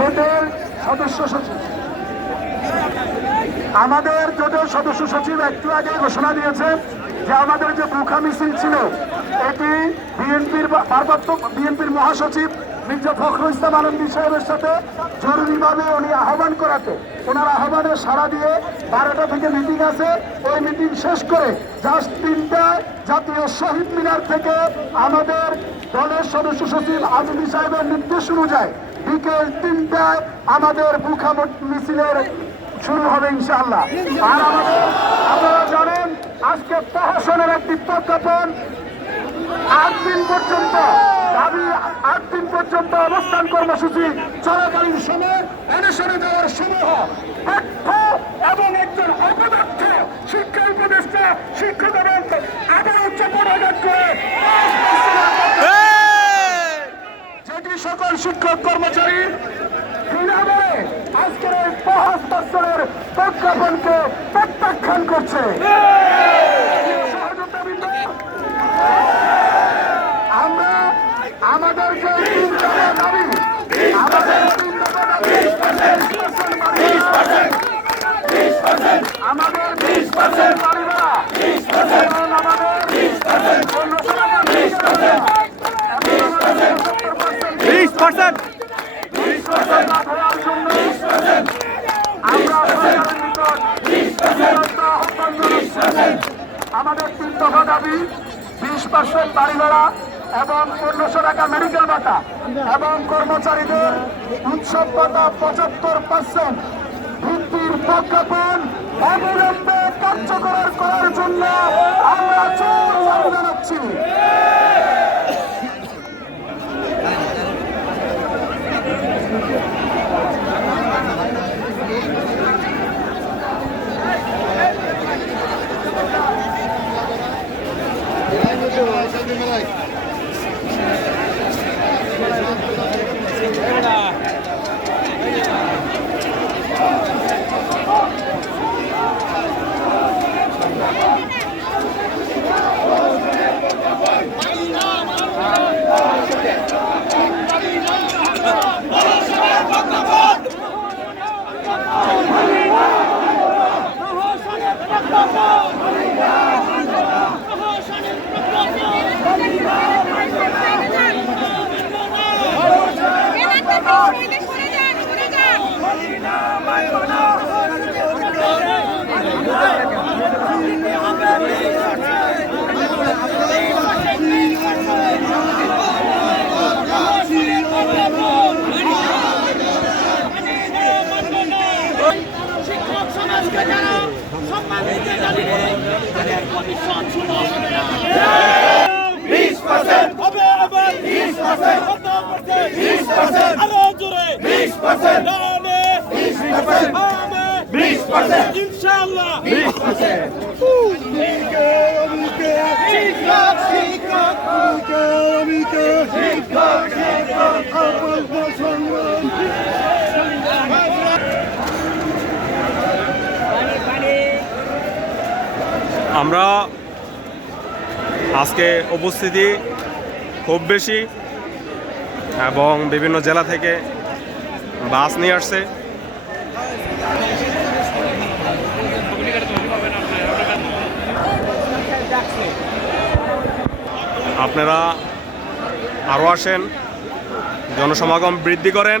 জোটের সদস্য সচিব। আমাদের জোটের সদস্য সচিব একটু আগে ঘোষণা দিয়েছেন যে আমাদের যে বুখা মিছিল ছিল, এটি বিএনপির ভারপ্রাপ্ত বিএনপির মহাসচিব মির্জা ফখরুল ইসলাম আলমগীর সাহেবের সাথে জরুরিভাবে উনি আহ্বান করাতে, ওনার আহ্বানে সাড়া দিয়ে বারোটা থেকে মিটিং আছে। ওই মিটিং শেষ করে জাস্ট তিনটায় জাতীয় শহীদ মিনার থেকে আমাদের দলের সদস্য সচিব আজমি সাহেবের নির্দেশ অনুযায়ী বিকেল তিনটায় আমাদের মুখামুখ মিছিলের শুরু হবে ইনশাল্লাহ আর আমাদের, আপনারা জানেন, আজকে প্রশাসনের একটি প্রজ্ঞাপন আট দিন পর্যন্ত, দাবি আট দিন পর্যন্ত অবস্থান কর্মসূচি চলাকালীন সময় অনশনে যাওয়ার সমূহ। প্রজ্ঞাপনকে প্রত্যাখ্যান করছে। আমরা আমাদের দাবি আমাদের আমাদের বিশ পার্সেন্ট আমাদের সমাজের বিশ পার্সেন্ট বিশ পার্সেন্ট আমাদের তিন দফা দাবি, বিশ পার্সেন্ট বাড়ি ভাড়া এবং পনেরোশো টাকা মেডিকেল ভাতা এবং কর্মচারীদের উৎসব ভাতা পঁচাত্তর পার্সেন্ট। বৃদ্ধির প্রজ্ঞাপন অবিলম্বে কার্যকর করার জন্য আমরা জোর দাবি জানাচ্ছি সরে যান সরে যান শিক্ষক সমাজকে যারা সম্মান দিতে জানিয়ে তাদের ভবিষ্যৎ শুভ হবে না বিশ পার্সেন্ট হবে আবার বিশ পার্সেন্ট কত পার্সেন্ট বিশ পার্সেন্ট আরও জোরে বিশ পার্সেন্ট ডানে বিশ পার্সেন্ট বামে বিশ পার্সেন্ট ইনশাআল্লাহ বিশ পার্সেন্ট শিক্ষক শিক্ষক শিক্ষক শিক্ষক আমরা আজকে উপস্থিতি খুব বেশি এবং বিভিন্ন জেলা থেকে বাস নিয়ে আসছে। আপনারা আরও আসেন, জনসমাগম বৃদ্ধি করেন।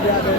Let's go!